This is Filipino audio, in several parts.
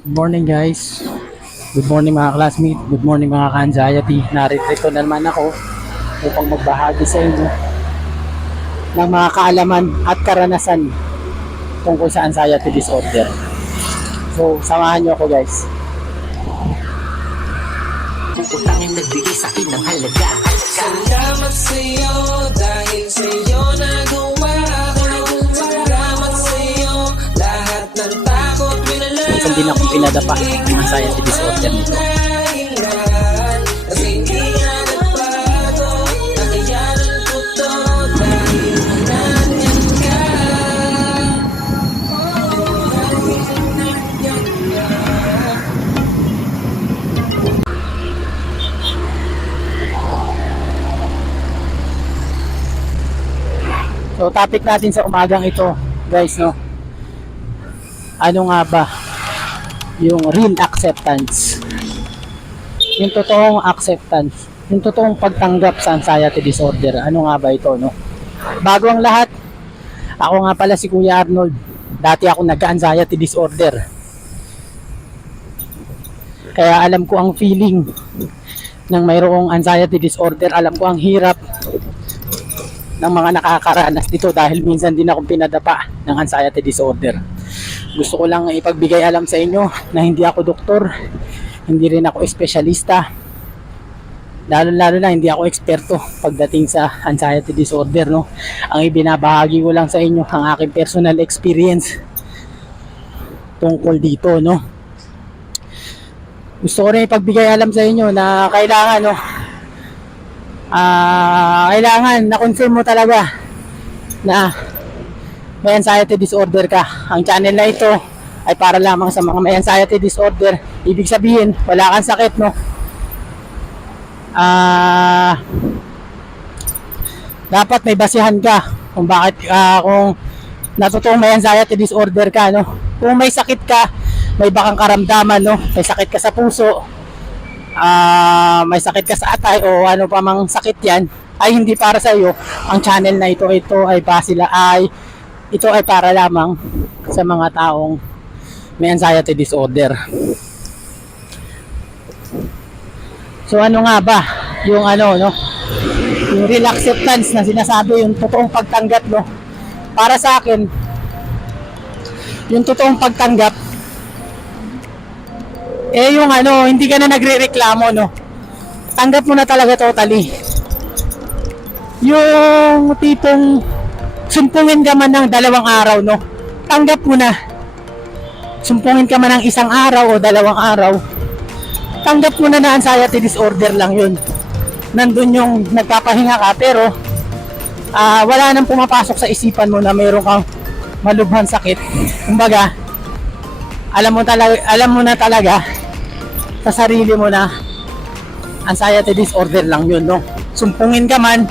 Good morning guys. Good morning mga classmate. Good morning mga ka-anxiety. Narito na naman ako upang magbahagi sa inyo ng mga kaalaman at karanasan tungkol sa anxiety disorder. So, samahan nyo ako guys. Utangin nagbigay sa akin ng halaga Salamat sa'yo dahil sa'yo nagawa din akong pinadapa ng anxiety disorder nito. So, topic natin sa umagang ito, guys, no? Ano nga ba yung real acceptance? Yung totoong acceptance, yung totoong pagtanggap sa anxiety disorder. Ano nga ba ito, no? Bago ang lahat, ako nga pala si Kuya Arnold. Dati ako nagka-anxiety disorder. Kaya alam ko ang feeling ng mayroong anxiety disorder. Alam ko ang hirap ng mga nakakaranas dito dahil minsan din akong pinadapa ng anxiety disorder. Gusto ko lang ipagbigay alam sa inyo na hindi ako doktor, hindi rin ako espesyalista, lalo-lalo na hindi ako eksperto pagdating sa anxiety disorder. No? Ang ibinabahagi ko lang sa inyo ang aking personal experience tungkol dito. No? Gusto ko rin ipagbigay alam sa inyo na kailangan no, ah kailangan na-confirm mo talaga na may anxiety disorder ka. Ang channel na ito ay para lamang sa mga may anxiety disorder. Ibig sabihin, wala kang sakit, no? Ah dapat may basihan ka kung bakit ah, kung natutuong may anxiety disorder ka, no? Kung may sakit ka, may bakang karamdaman, no? May sakit ka sa puso, ah may sakit ka sa atay o ano pa mang sakit yan ay hindi para sa iyo ang channel na ito ito ay pa sila ay ito ay para lamang sa mga taong may anxiety disorder so ano nga ba yung ano no yung real acceptance na sinasabi yung totoong pagtanggap no para sa akin yung totoong pagtanggap eh yung ano, hindi ka na nagre-reklamo, no? Tanggap mo na talaga totally. Yung tipong sumpungin ka man ng dalawang araw, no? Tanggap mo na. Sumpungin ka man ng isang araw o dalawang araw. Tanggap mo na na anxiety disorder lang yun. Nandun yung nagpapahinga ka, pero ah wala nang pumapasok sa isipan mo na mayroon kang malubhan sakit. Kumbaga, alam mo talaga alam mo na talaga sa sarili mo na anxiety disorder lang yun no sumpungin ka man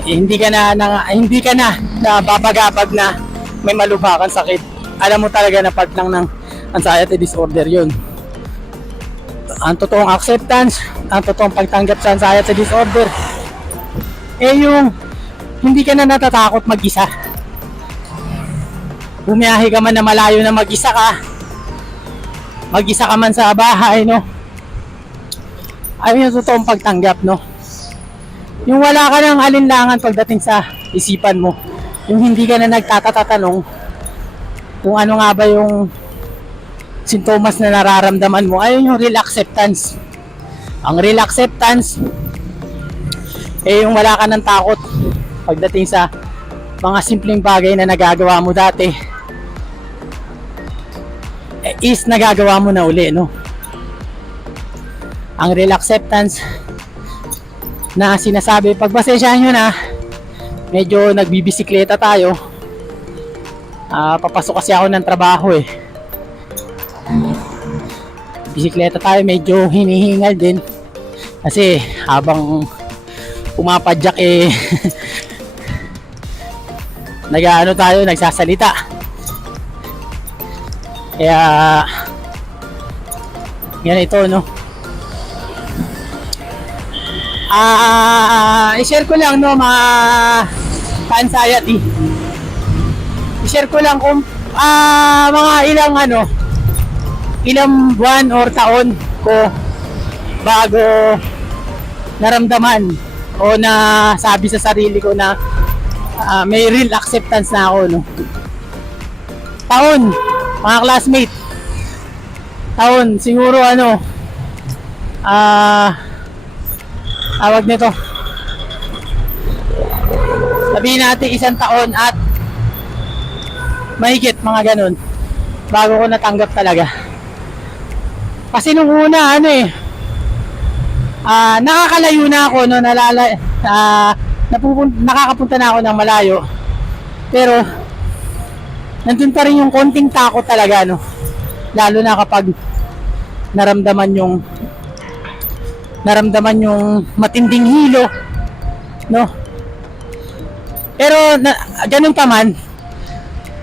hindi ka na, na hindi ka na nababagabag na may malubha kang sakit alam mo talaga na part lang ng anxiety disorder yun ang totoong acceptance ang totoong pagtanggap sa anxiety disorder eh yung hindi ka na natatakot mag-isa bumiyahe ka man na malayo na mag-isa ka mag-isa ka man sa bahay, no? Ayun yung totoong pagtanggap, no? Yung wala ka ng alinlangan pagdating sa isipan mo. Yung hindi ka na nagtatatatanong kung ano nga ba yung sintomas na nararamdaman mo. Ayun yung real acceptance. Ang real acceptance, eh yung wala ka ng takot pagdating sa mga simpleng bagay na nagagawa mo dati eh, is nagagawa mo na uli, no? Ang real acceptance na sinasabi, pagbasensyahan nyo na, medyo nagbibisikleta tayo. Ah, papasok kasi ako ng trabaho eh. Bisikleta tayo, medyo hinihingal din. Kasi habang pumapadyak eh, nag-ano tayo, nagsasalita. Kaya yan ito no. Ah, i-share ko lang no mga anxiety. I-share ko lang kung ah mga ilang ano ilang buwan or taon ko bago naramdaman o na sabi sa sarili ko na ah, may real acceptance na ako no taon mga classmate taon siguro ano ah tawag nito. Sabihin natin isang taon at mahigit mga ganun bago ko natanggap talaga. Kasi nung una ano eh ah nakakalayo na ako no nalala ah napupun- nakakapunta na ako ng malayo. Pero nandun pa rin yung konting takot talaga no lalo na kapag naramdaman yung naramdaman yung matinding hilo no? Pero na, ganun pa man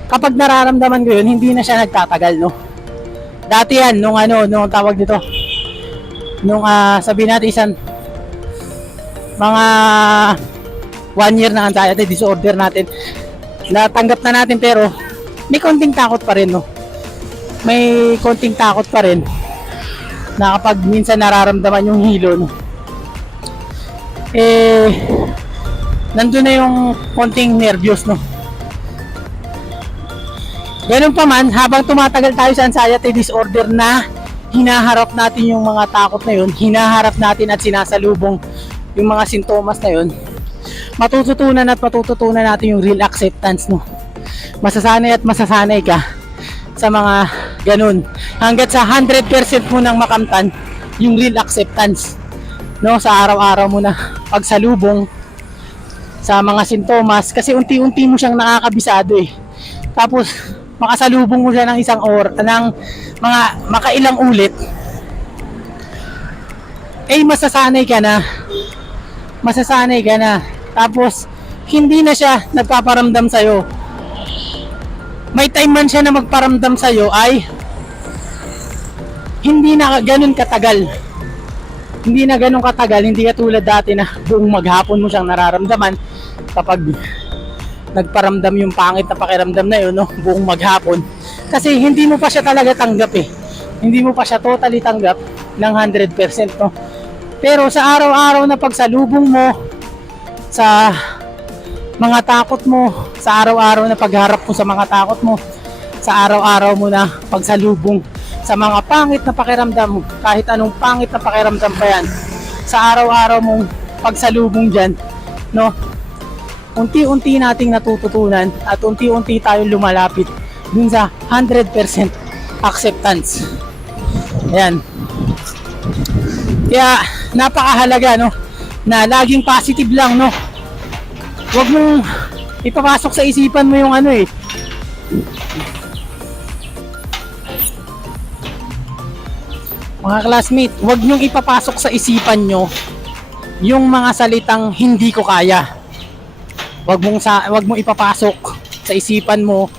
kapag nararamdaman ko yun hindi na siya nagtatagal no? Dati yan nung ano nung tawag dito nung ah sabihin natin isang mga one year na anxiety disorder natin. Natanggap na natin pero may konting takot pa rin no? May konting takot pa rin na kapag minsan nararamdaman yung hilo no eh nandun na yung konting nervyos no Ganun pa man, habang tumatagal tayo sa anxiety disorder na hinaharap natin yung mga takot na yun, hinaharap natin at sinasalubong yung mga sintomas na yun, matututunan at matututunan natin yung real acceptance, no? Masasanay at masasanay ka sa mga ganun. Hanggat sa 100% mo nang makamtan yung real acceptance, no? Sa araw-araw mo na pagsalubong sa mga sintomas kasi unti-unti mo siyang nakakabisado eh. Tapos makasalubong mo siya ng isang or ng mga makailang ulit eh masasanay ka na masasanay ka na tapos hindi na siya nagpaparamdam sa'yo may time man siya na magparamdam sa'yo ay hindi na ganun katagal hindi na ganun katagal hindi katulad dati na buong maghapon mo siyang nararamdaman kapag nagparamdam yung pangit na pakiramdam na yun, no? buong maghapon. Kasi hindi mo pa siya talaga tanggap eh. Hindi mo pa siya totally tanggap ng 100%, no? Pero sa araw-araw na pagsalubong mo, sa mga takot mo, sa araw-araw na pagharap mo sa mga takot mo, sa araw-araw mo na pagsalubong sa mga pangit na pakiramdam kahit anong pangit na pakiramdam pa yan, sa araw-araw mong pagsalubong dyan, no? unti-unti nating natututunan at unti-unti tayong lumalapit dun sa 100% acceptance. Ayan. Kaya napakahalaga no na laging positive lang no. Huwag mong ipapasok sa isipan mo yung ano eh. Mga classmate, huwag niyong ipapasok sa isipan nyo yung mga salitang hindi ko kaya. Wag mong sa wag mong ipapasok sa isipan mo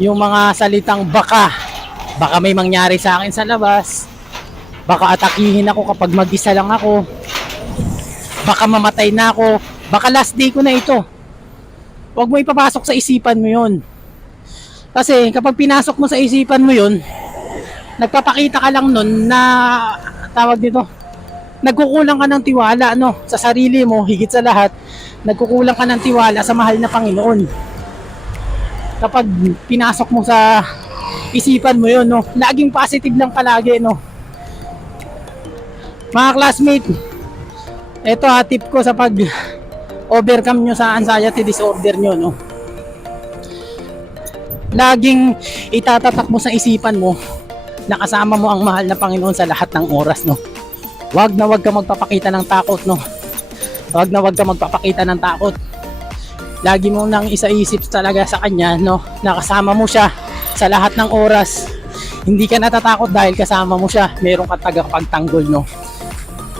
yung mga salitang baka. Baka may mangyari sa akin sa labas. Baka atakihin ako kapag mag-isa lang ako. Baka mamatay na ako baka last day ko na ito. Wag mo ipapasok sa isipan mo yun. Kasi kapag pinasok mo sa isipan mo yun nagpapakita ka lang nun na tawag dito nagkukulang ka ng tiwala no? Sa sarili mo higit sa lahat nagkukulang ka ng tiwala sa mahal na Panginoon. Kapag pinasok mo sa isipan mo yun no? Laging positive lang palagi no? Mga classmate ito ha tip ko sa pag overcome nyo sa anxiety disorder nyo no? Laging itatatak mo sa isipan mo na kasama mo ang mahal na Panginoon sa lahat ng oras no? Wag na wag ka magpapakita ng takot no? Wag na wag ka magpapakita ng takot. Lagi mo nang isaisip talaga sa kanya no? Na kasama mo siya sa lahat ng oras. Hindi ka natatakot dahil kasama mo siya. Meron ka tagapagtanggol no?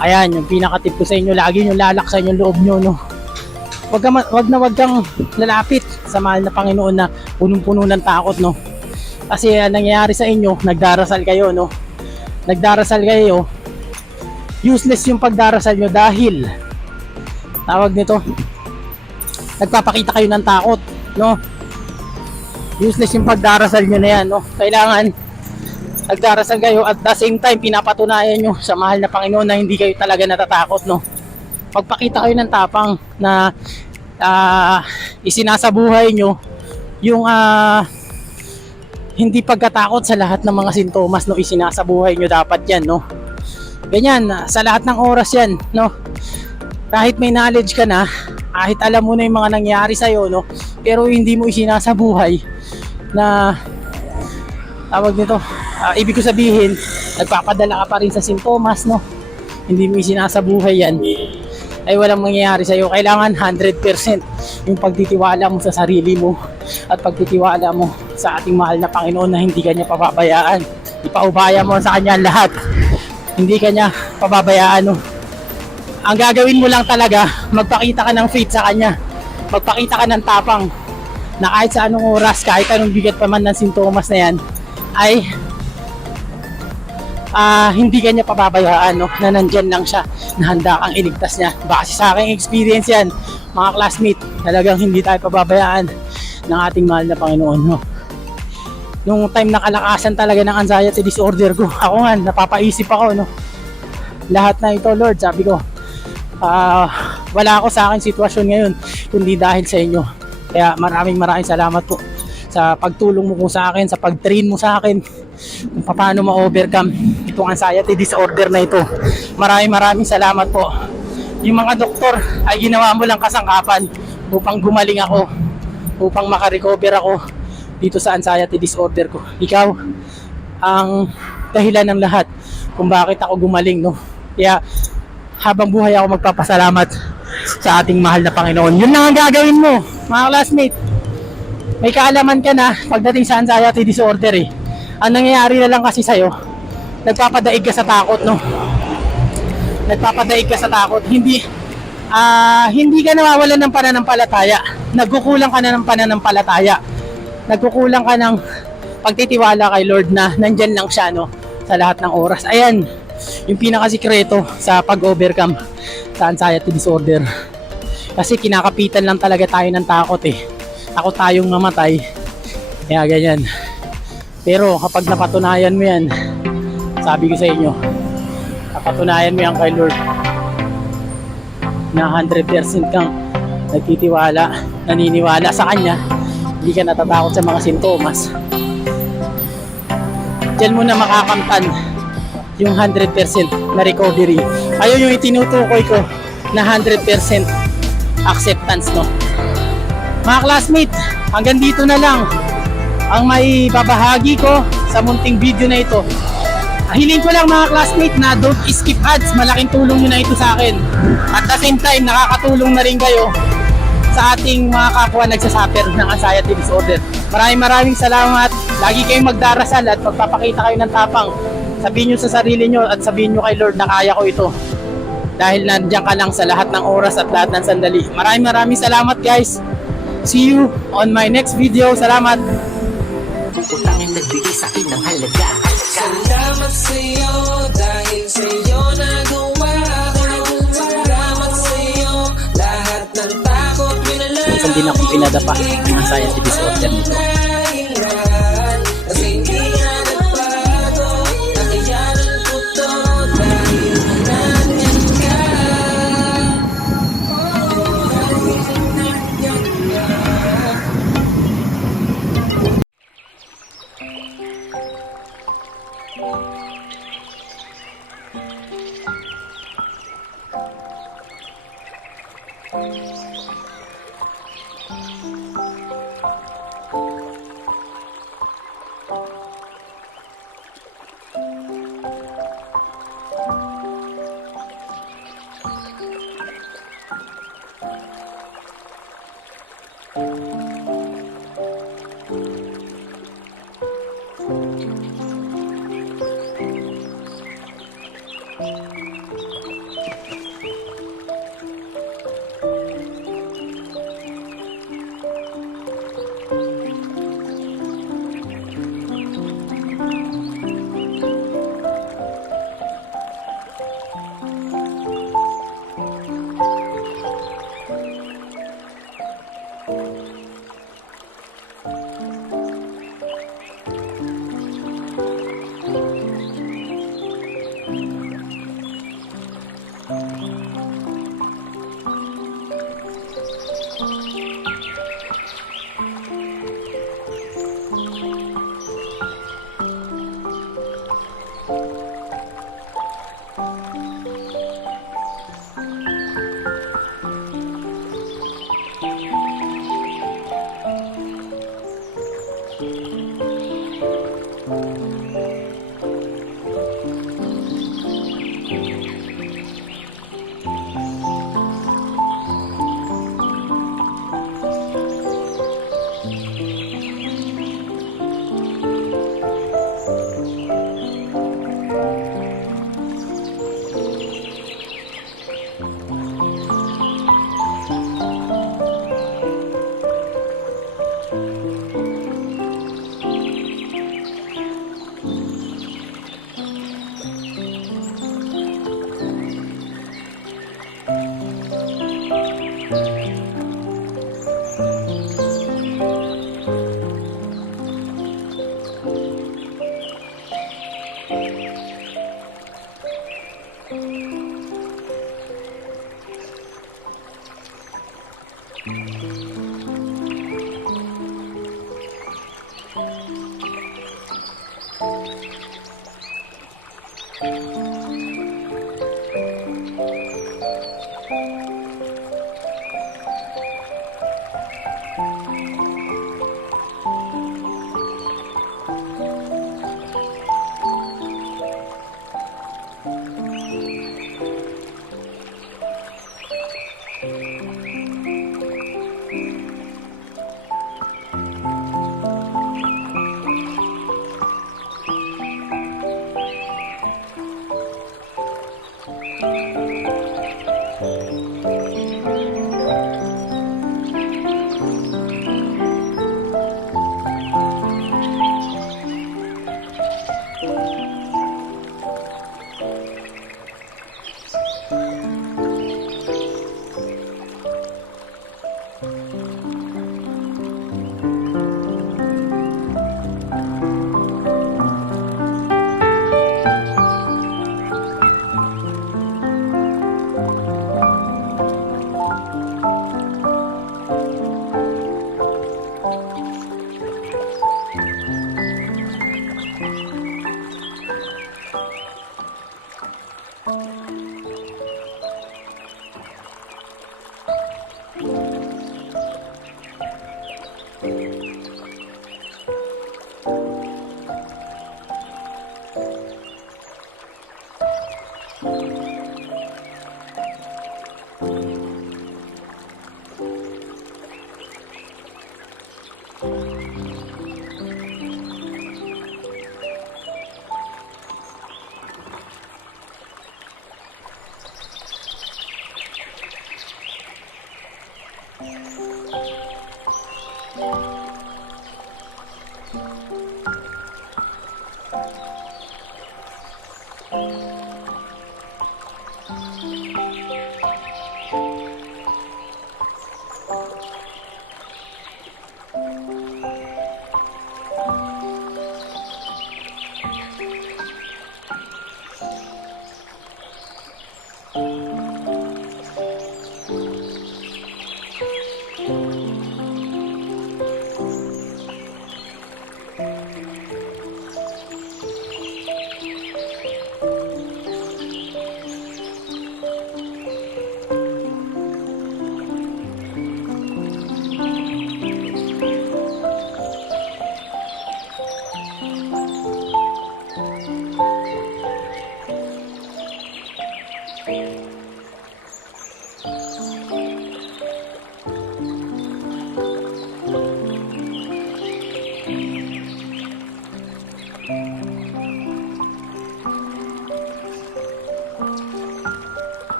Ayan yung pinaka-tip ko sa inyo lagi nyo lalaksan yung loob nyo no wag, ka, wag na wag kang lalapit sa mahal na Panginoon na punong-puno ng takot no? Kasi ang nangyayari sa inyo nagdarasal kayo no? Nagdarasal kayo useless yung pagdarasal nyo dahil tawag nito nagpapakita kayo ng takot no? Useless yung pagdarasal nyo na yan no? Kailangan nagdarasal kayo at the same time pinapatunayan nyo sa mahal na Panginoon na hindi kayo talaga natatakot no magpakita kayo ng tapang na ah, isinasabuhay nyo yung ah, hindi pagkatakot sa lahat ng mga sintomas no? Isinasabuhay nyo dapat yan no? Ganyan sa lahat ng oras yan no? Kahit may knowledge ka na kahit alam mo na yung mga nangyari sa'yo no? Pero hindi mo isinasabuhay na tawag nito ah, ibig ko sabihin nagpapadala ka pa rin sa sintomas no? Hindi mo isinasabuhay yan ay walang mangyayari sa'yo. Kailangan 100% yung pagtitiwala mo sa sarili mo at pagtitiwala mo sa ating mahal na Panginoon na hindi kanya pababayaan. Ipaubaya mo sa kanya lahat. Hindi kanya pababayaan no? Ang gagawin mo lang talaga magpakita ka ng faith sa kanya. Magpakita ka ng tapang na kahit sa anong oras kahit anong bigat pa man ng sintomas na yan ay ah hindi kanya pababayaan no? Na nandyan lang siya. Na handa kang iligtas niya. Base sa aking experience yan. Mga classmate talagang hindi tayo pababayaan ng ating mahal na Panginoon no? Nung time na kalakasan talaga ng anxiety disorder ko ako nga napapaisip ako no? Lahat na ito Lord sabi ko ah wala ako sa aking sitwasyon ngayon kundi dahil sa inyo. Kaya maraming maraming salamat po sa pagtulong mo po sa akin, sa pag-train mo sa akin paano ma-overcome itong anxiety disorder na ito. Maraming maraming salamat po. Yung mga doktor ay ginawa mo lang kasangkapan upang gumaling ako, upang makarecover ako dito sa anxiety disorder ko. Ikaw ang dahilan ng lahat kung bakit ako gumaling, no? Kaya habang buhay ako magpapasalamat sa ating mahal na Panginoon. Yun lang ang gagawin mo, mga classmate may kaalaman ka na pagdating sa anxiety disorder eh. Ang nangyayari na lang kasi sa'yo, nagpapadaig ka sa takot, no? Nagpapadaig ka sa takot. Hindi, ah hindi ka nawawalan ng pananampalataya. Nagkukulang ka na ng pananampalataya. Nagkukulang ka ng pagtitiwala kay Lord na nandyan lang siya, no? Sa lahat ng oras. Ayan, yung pinakasikreto sa pag-overcome sa anxiety disorder. Kasi kinakapitan lang talaga tayo ng takot eh takot tayong mamatay. Kaya ganyan. Pero kapag napatunayan mo yan, sabi ko sa inyo, napatunayan mo yan kay Lord na 100% kang nagtitiwala, naniniwala sa Kanya, hindi ka natatakot sa mga sintomas. Diyan mo na makakamtan yung 100% na recovery. Ayun yung itinutukoy ko na 100% acceptance, no? Mga classmate, hanggang dito na lang ang may babahagi ko sa munting video na ito. Hiling ko lang mga classmate na don't skip ads. Malaking tulong nyo na ito sa akin. At the same time, nakakatulong na rin kayo sa ating mga kapwa nagsasuffer ng anxiety disorder. Maraming maraming salamat. Lagi kayong magdarasal at magpapakita kayo ng tapang. Sabihin nyo sa sarili nyo at sabihin nyo kay Lord na kaya ko ito. Dahil nandiyan ka lang sa lahat ng oras at lahat ng sandali. Maraming maraming salamat guys. See you on my next video. Salamat! Utangin nagbigay sa akin ng halaga Salamat sa'yo dahil sa'yo nagawa ko Salamat sa'yo lahat ng takot minalaw Minsan din akong pinadapa ng anxiety disorder nito.